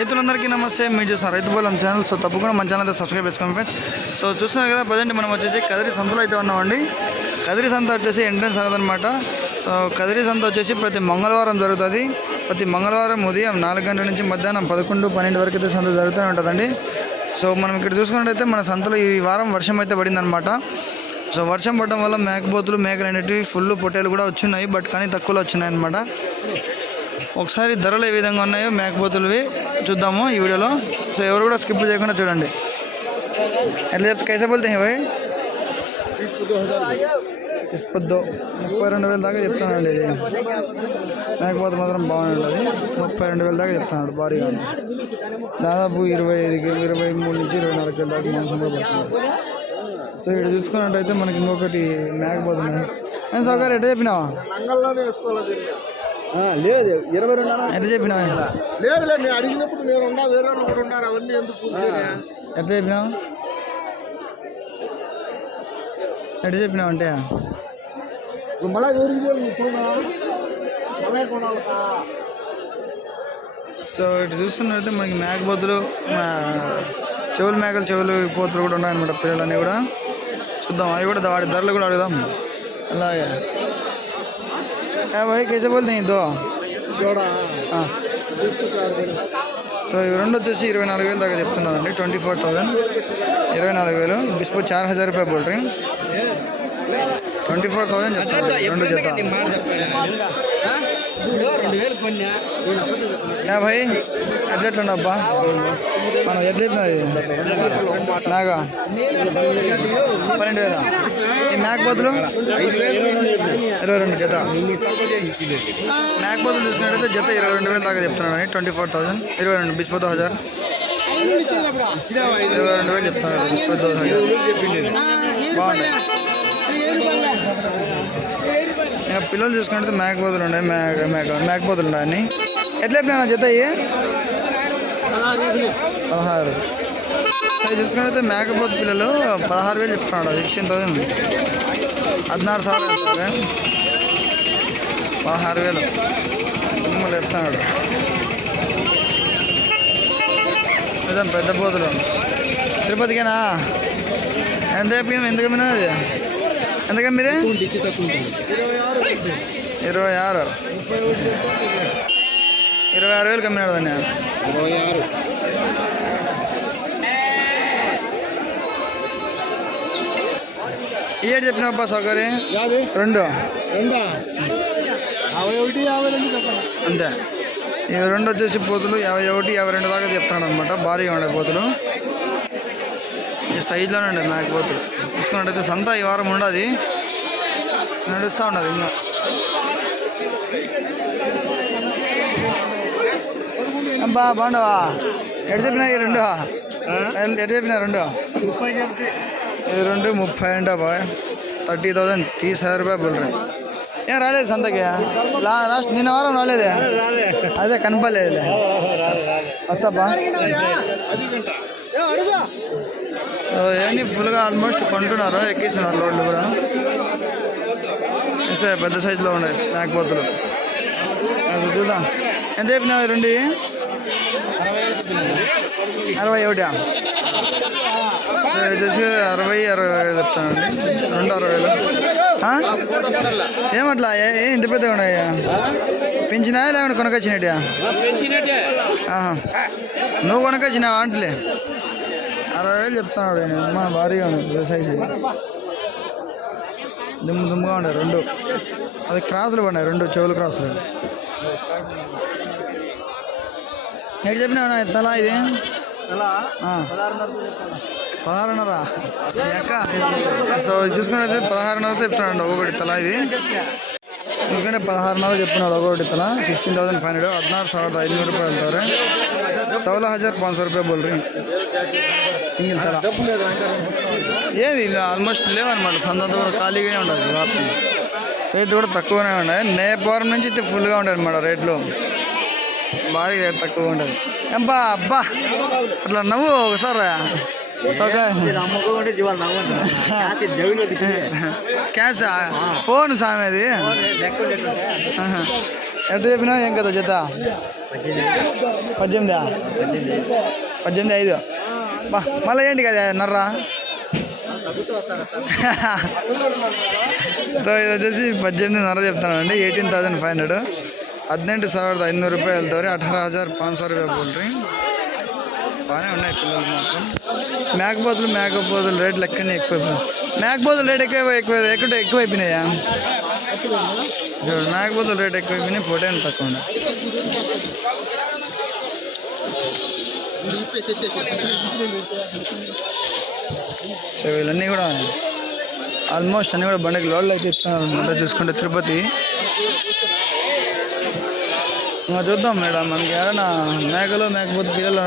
రైతులందరికీ నమస్తే. మీరు చూస్తున్నారు రైతు బోలం ఛానల్. సో తప్పకుండా మన ఛానల్ అయితే సబ్స్క్రైబ్ చేసుకోండి ఫ్రెండ్స్ సో చూస్తున్నారు కదా ప్రజెంట్ మనం వచ్చేసి కదిరి సంతలో అయితే ఉన్నామండి. కదిరి సంత వచ్చేసి ఎంట్రన్స్ అనమాట సో కదిరి సంత వచ్చేసి ప్రతి మంగళవారం జరుగుతుంది. ప్రతి మంగళవారం ఉదయం నాలుగు గంటల నుంచి మధ్యాహ్నం పదకొండు పన్నెండు వరకు అయితే సంత జరుగుతూనే ఉంటుందండి. సో మనం ఇక్కడ చూసుకున్నట్టయితే మన సంతలో ఈ వారం వర్షం అయితే పడిందనమాట సో వర్షం పడడం వల్ల మేకపోతులు మేకలు అనేటివి ఫుల్ పొట్టేలు కూడా వచ్చినాయి. బట్ కానీ తక్కువలో వచ్చినాయి అనమాట ఒకసారి ధరలు ఏ విధంగా ఉన్నాయో మేకపోతులవి చూద్దాము ఈ వీడియోలో. సో ఎవరు కూడా స్కిప్ చేయకుండా చూడండి. ఎట్లా చెప్తే కైసా బోల్తే భాయ్ ముప్పై రెండు వేల దాకా చెప్తానండి ఇది. మేకపోత మాత్రం బాగుండదు ముప్పై రెండు వేల దాకా చెప్తున్నాడు భారీగా ఉంది. దాదాపు ఇరవై ఐదుకి ఇరవై మూడు నుంచి ఇరవై నాలుగు వేల దాకా మాంసంగా పడుతుంది. సో ఇక్కడ చూసుకున్నట్టయితే మనకి ఇంకొకటి మేకపోతున్నాయి ఏం సౌకర్యం ఎట్లా చెప్పినావా? లేదు ఇరవై రెండు ఎట్లా చెప్పినావా? లేదు లేదు నేను అడిగినప్పుడు నేను ఉన్నా వేరే వాళ్ళు కూడా ఉన్నారు అవన్నీ ఎందుకు? ఎట్లా చెప్పినావు? ఎట్లా చెప్పినావు అంటే? మళ్ళా ఎవరికి? సో ఇటు చూస్తున్నట్లయితే మనకి మేకపోతులు మా- చెవులు మేకలు చెవులు పోతులు కూడా ఉన్నాయన్నమాట పిల్లలన్నీ కూడా. చూద్దాం అవి కూడా వాటి ధరలు కూడా అడుగుదాం. అలాగే. దో జోడా ఆ. తీసుకొచ్చారు దీన్ని. సో ఇవి రెండు వచ్చేసి ఇరవై నాలుగు వేలు దాకా చెప్తున్నారండి. ట్వంటీ ఫోర్ థౌజండ్ ఇరవై నాలుగు వేలు. బిస్పో చార్ హజార్ రూపాయ బోల్ రీ. ట్వంటీ ఫోర్ థౌజండ్ చెప్తున్నారు. రెండు జత. రెండు భాయ్ ఎట్లా అబ్బా? మనం ఎట్లెట్లున్నది ఎట్లా మేఘ పన్నెండు వేల? ఈ మేకపోతులు ఇరవై రెండు జత. మేకపోతులు చూసినట్టయితే జత ఇరవై రెండు వేలు దాకా చెప్తున్నాను ట్వంటీ ఫోర్ థౌసండ్ ఇరవై రెండు బిస్పోతో హజార్. ఇరవై రెండు వేలు చెప్తున్నాను బిస్పోతో హజార్. బాగుంటాయి ఇంకా పిల్లలు చూసుకుంటే మేకపోతులు ఉన్నాయి మేక మేక మేకపోతులు ఉన్నాయని ఎట్లా చెప్పినా జత అయ్యి పదహారు. అవి చూసుకుంటే మేకపోతు పిల్లలు పదహారు వేలు చెప్తున్నాడు సిక్స్టీన్ థౌసండ్ హద్నారు సార్లు చెప్తారు పదహారు వేలు. మిమ్మల్ని చెప్తున్నాడు. పెద్ద పోతులు తిరుపతికేనా? ఎంత చెప్పిన ఎందుకు చెప్పినా అది? ఎందుకని మీరే? ఇరవై ఆరు. ఇరవై ఆరు వేలు కమ్మినాడు దాన్ని ఇరవై ఆరు ఏడు చెప్పినప్ప సౌకర్యం? రెండు. అంతే. ఇవి రెండు వచ్చేసి పోతులు యాభై ఒకటి యాభై రెండు దాకా చెప్తున్నాడు అనమాట భారీగా ఉండే పోతులు. సైజులోనే ఉండే మేక పోతులు చూసుకున్నట్టయితే సంత ఈ వారం ఉండదు నడుస్తూ ఉన్నది ఇంకా అబ్బా బాగుండవా ఎటు చెప్పినా ఈ రెండు ఎటు చెప్పినా రెండు ముప్పై చెప్తే ఇది రెండు ముప్పై అంట బాయ్ థర్టీ థౌసండ్ తీస్ హజార్ రూపాయ బోల్ రే ఏం రాలేదు సంతకి లా లాస్ట్ నిన్న వారం రాలేదే అదే కనపడలేదులే వస్తాపా ఇవన్నీ ఫుల్గా ఆల్మోస్ట్ కొంటున్నారు? ఎక్కిస్తున్నారు రోడ్లు కూడా. సరే పెద్ద సైజులో ఉన్నాయి మేకపోతులు అది చూద్దాం. ఎంత చెప్పినా రెండు? అరవై ఒకటా. వచ్చేసి అరవై అరవై వేలు చెప్తానండి రెండు అరవై వేలు. ఆ? ఏమట్లా ఏ ఏ ఇంత పెద్దగా ఉన్నాయా? పెంచినా లేకుంటే కొనకొచ్చినట్టా ఆహా. నువ్వు కొనకొచ్చినావా అంటలే అరవై వేలు చెప్తున్నాడు ఆయన మా భారీగా ఉంది పెద్ద సైజు దుమ్ము దుమ్ముగా ఉన్నాయి రెండు అది క్రాసులు పడినాయి రెండు చెవులు క్రాసులు ఎటు చెప్పినావు తల ఇది ఆ. పదహారున్నర ఎక్క సో చూసుకుంటే పదహారున్నరతో చెప్తున్నాడు ఒక్కొక్కటి తల ఇది చూసుకుంటే పదహారున్నర చెప్తున్నాడు ఒక్కొక్కటి తల సిక్స్టీన్ థౌసండ్ ఫైవ్ హండ్రెడ్ ಹದಿನಾರು ಸಾವಿರದ ಐದುನೂರು ರೂಪಾಯಿ सोलह हज़ार पाँच రూపాయ रुपये बोल रही సింగిల్ ఏది ఆల్మోస్ట్ లేవన్నమాట. సందంత కూడా ఖాళీగానే ఉండదు రాత్రి రేట్లు కూడా తక్కువనే ఉన్నాయి. నేపారం నుంచి అయితే ఫుల్గా ఉంటుంది అనమాట రేట్లు భారీ రేట్ తక్కువ ఉంటుంది ఎంబా అబ్బా! అట్లా నవ్వు ఒకసారి క్యాచ్ ఫోన్ సామేది. ఎట్లా చెప్పినా ఏం కదా జత? పద్దెనిమిదా పద్దెనిమిది ఐదు బా మళ్ళీ ఏంటి కదా నర్రా సో ఇది వచ్చేసి పద్దెనిమిదిన్నర చెప్తానండి ఎయిటీన్ థౌసండ్ ఫైవ్ హండ్రెడ్ ಹದಿನೆಂಟು ಸಾವಿರದ ಐನೂರು ರೂಪಾಯಿ ಹೇಳ್ತವ್ರೆ ಅಠಾರ ಹಜಾರ್ ಪಾಂಚ್ ಸಾವಿರ ರೂಪಾಯಿ ಬೋಲ್ರಿ బాగానే ఉన్నాయి పిల్లలు మాత్రం మేక బోతులు మేక బోతులు రేట్లు ఎక్కడనే ఎక్కువ మేక బోతులు రేట్ ఎక్కువ ఎక్కువ ఎక్కువ ఎక్కువ అయిపోయినాయా చూడు మేక రేట్ ఎక్కువ అయిపోయినాయి పొటేలు తక్కువ సో వీళ్ళన్నీ కూడా ఆల్మోస్ట్ అన్నీ కూడా బండికి లోడ్లు అయితే ఇస్తున్నారు అనమాట చూసుకుంటే తిరుపతి. ఇంకా చూద్దాం మేడం మనకి ఏదైనా మేకలు మేకపోతే పిల్లలు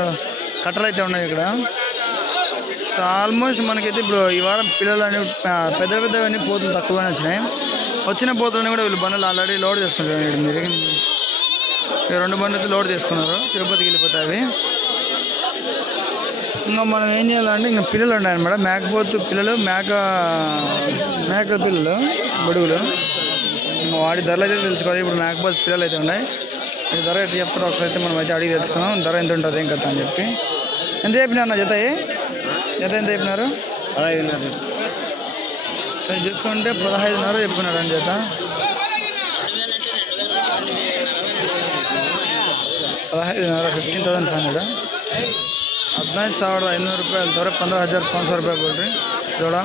కట్టలు అయితే ఉన్నాయి ఇక్కడ. సో ఆల్మోస్ట్ మనకైతే ఇప్పుడు ఈ వారం పిల్లలు అనేవి పెద్ద పెద్దవన్నీ పోతులు తక్కువగానే వచ్చినాయి. వచ్చిన పోతులని కూడా వీళ్ళు బండ్లు ఆల్రెడీ లోడ్ చేసుకుంటారు మీరు రెండు బండ్లు అయితే లోడ్ చేసుకున్నారు. తిరుపతికి వెళ్ళిపోతాయి అవి. ఇంకా మనం ఏం చేయాలంటే ఇంకా పిల్లలు ఉన్నాయి అనమాట మేకపోతు పిల్లలు మేక మేక పిల్లలు బడుగులు. ఇంకా వాడి ధరలు అయితే తెలుసుకోవాలి. ఇప్పుడు మేకపోతు పిల్లలు అయితే ఉన్నాయి. ధర ఎట్లా చెప్తారో ఒకసారి అయితే మనం అయితే అడిగి తెలుసుకున్నాం ధర ఎంత ఉంటుంది ఏం కథ అని చెప్పి. ఎంత చెప్పినారు నా జత జత ఎంత చెప్పినారు. పదహైదున్నర అది చూసుకుంటే పదహైదున్నర చెప్పుకున్నాడు అని జత పదహైదున్నర ಫಿಫ್ಟೀನ್ ತೌಸಂಡ್ ಫೈವ್ ಹಂಡ್ರೆಡ್ ಹದಿನೈದು ಸಾವಿರದ ಐನೂರು ರೂಪಾಯಿ వెళ్తారు పంద్రహ హజార్ పాంచ్ సో రూపాయలు కొట్టి జోడ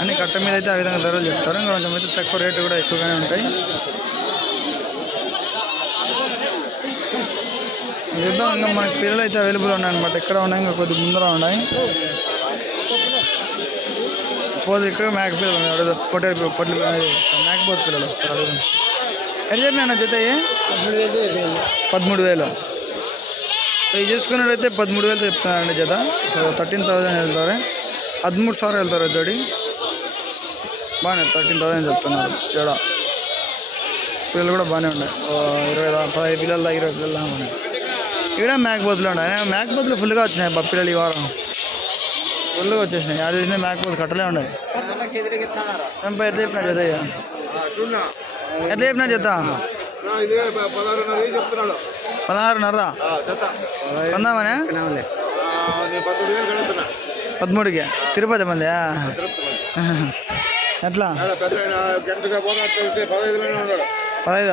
అన్ని కట్ట మీద అయితే ఆ విధంగా ధరలు చెప్తారు ఇంకా కొంచెం అయితే తక్కువ రేటు కూడా ఎక్కువగానే ఉంటాయి చూద్దాం ఇంకా మనకి పిల్లలు అయితే అవైలబుల్ ఉన్నాయి అనమాట ఎక్కడ ఉన్నాయి ఇంకా కొద్ది ముందర ఉన్నాయి పోతే ఇక్కడ మేక పిల్లలు పొట్టే పొట్ల మేకపోతు పిల్లలు. ఒకసారి అడుగుదాం ఎట్లా చెప్పినా జత పదమూడు వేలు. సో ఇది చూసుకున్నట్టయితే పదమూడు వేలు చెప్తున్నానండి జత. సో థర్టీన్ థౌసండ్ వెళ్తారు. పదమూడు సార్లు వెళ్తారు జోడి. బాగానే థర్టీన్ థౌసండ్ చెప్తున్నారు జడ. పిల్లలు కూడా బాగానే ఉన్నాయి. ఇరవై పదహైదు పిల్లల ఇరవై పిల్లల ఉన్నాయి. ఇక్కడ మేక బతులు ఉన్నాయి. మేక బతులు ఫుల్గా వచ్చినాయి పిల్లలు ఈ వారం. ఫుల్గా వచ్చేసినాయి. యాడ్ చేసిన మేకపోతులు కట్టలే ఉండదు. ఎంపై ఎట్లా చెప్పినా జత ఇక? ఎట్లా చెప్పినా జత? పదహారున్నర. చెప్తున్నాడు పదహారున్నర కొందామనే? పదమూడుకి. తిరుపతి మళ్ళీ ఎట్లా? పదహైదు.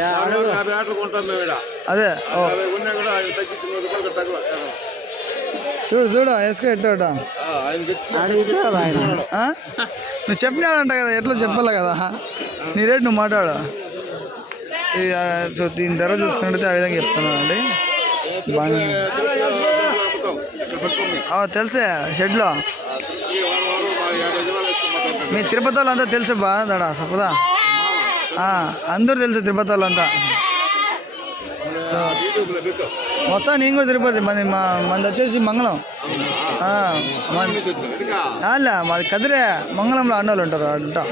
ఆరు వందల యాభై అదే చూడు చూడు వేసుకో ఎట్టోట? నువ్వు చెప్పినాడంట కదా ఎట్లా చెప్పాలి కదా? నీ రేటు నువ్వు మాట్లాడు. సో దీని ధర చూసుకున్నట్టయితే ఆ విధంగా చెప్తున్నాను అండి బాగా తెలుసే షెడ్లో. మా తిరుపతి వాళ్ళంతా తెలుసు బా దడా సపోదా అందరూ తెలుసు తిరుపతి వాళ్ళంతా. పెట్టు వస్తా నేను కూడా తిరుపతి మన మా మనది వచ్చేసి మంగళం. అలా మాది కదిరే మంగళంలో అన్నోళ్ళు ఉంటారు ఉన్నారు?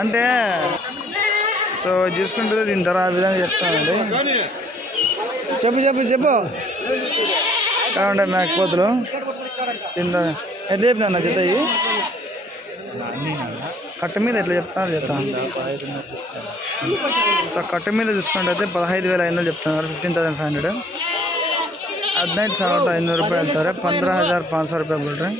అంటే సో చూసుకుంటే దీని ధర విధంగా చెప్తానండి. చెప్పు చెప్పు చెప్పు. ఉండే మేకపోతులు దీని ధర ఎట్లా చెప్పినా జత కట్ట మీద ఎట్లా చెప్తున్నారు జత సో కట్ట మీద చూసుకుంటే అయితే పదహైదు వేల ఐదు వందలు చెప్తున్నారు ఫిఫ్టీన్ థౌసండ్ ఫైవ్ హండ్రెడ్ ಹದಿನೈದು ಸಾವಿರದ ಐನೂರು ರೂಪಾಯಿ ಹೇಳ್ತಾರೆ ಪಂದ್ರ ಹಜಾರ್ ಪಾಂಚ್ ಸಾವಿರ ರೂಪಾಯಿ ಬಿಡ್ರಿ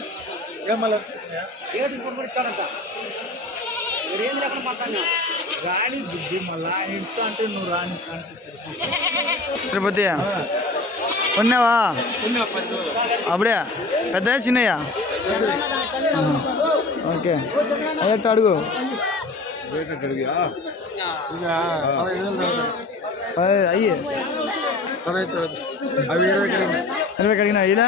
తిరుపతి ఉన్నావా అప్పుడే పెద్దయా చిన్నయ్యా ఓకే. అయ్యట్టు అడుగు. అయ్యి ఇరవై కడిగిన అయ్యిదా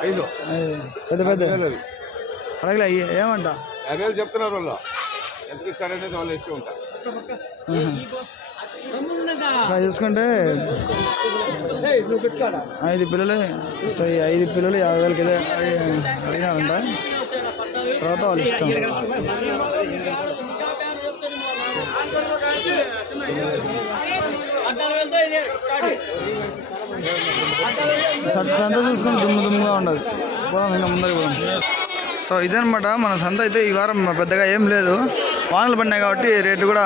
ఐదు. పెద్ద పెద్ద. అడగలే అయ్యి. ఏమంట? యాభై చెప్తున్నారు వాళ్ళు. ఎంత ఇస్తారనేది వాళ్ళ ఇష్టం ఉంటా. చూసుకుంటే ఐదు పిల్లలు సో ఈ ఐదు పిల్లలు యాభై వేలకి అయితే అడిగి- అడిగినారంట. తర్వాత వాళ్ళు ఇష్టం. సంత సంత చూసుకుని దుమ్ము దుమ్ముగా ఉండదు పోదాం ఇంకా ముందరికి పోదాం. సో ఇదనమాట మన సంత అయితే ఈ వారం పెద్దగా ఏం లేదు. వానలు పడినాయి కాబట్టి రేట్లు కూడా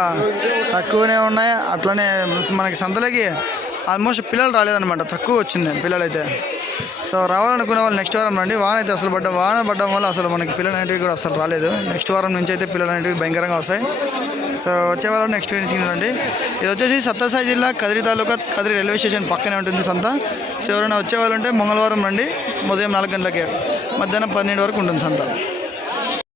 తక్కువనే ఉన్నాయి. అట్లనే మనకి సంతలోకి ఆల్మోస్ట్ పిల్లలు రాలేదన్నమాట. తక్కువ వచ్చింది పిల్లలు అయితే సో రావాలనుకునే వాళ్ళు నెక్స్ట్ వారం రండి. వాన అయితే అసలు పడ్డ వాన పడ్డం వల్ల అసలు మనకి పిల్లలు అనేటివి కూడా అసలు రాలేదు. నెక్స్ట్ వారం నుంచి అయితే పిల్లలు అనేటివి భయంకరంగా వస్తాయి. సో వచ్చే వారం నెక్స్ట్ వీక్ నుంచి రండి. ఇది వచ్చేసి సత్యసాయి జిల్లా కదిరి తాలూకా కదిరి రైల్వే స్టేషన్ పక్కనే ఉంటుంది సంత. సో ఎవరైనా వచ్చే వాళ్ళు ఉంటే మంగళవారం రండి. ఉదయం నాలుగు గంటలకే. మధ్యాహ్నం పన్నెండు వరకు ఉంటుంది సంత.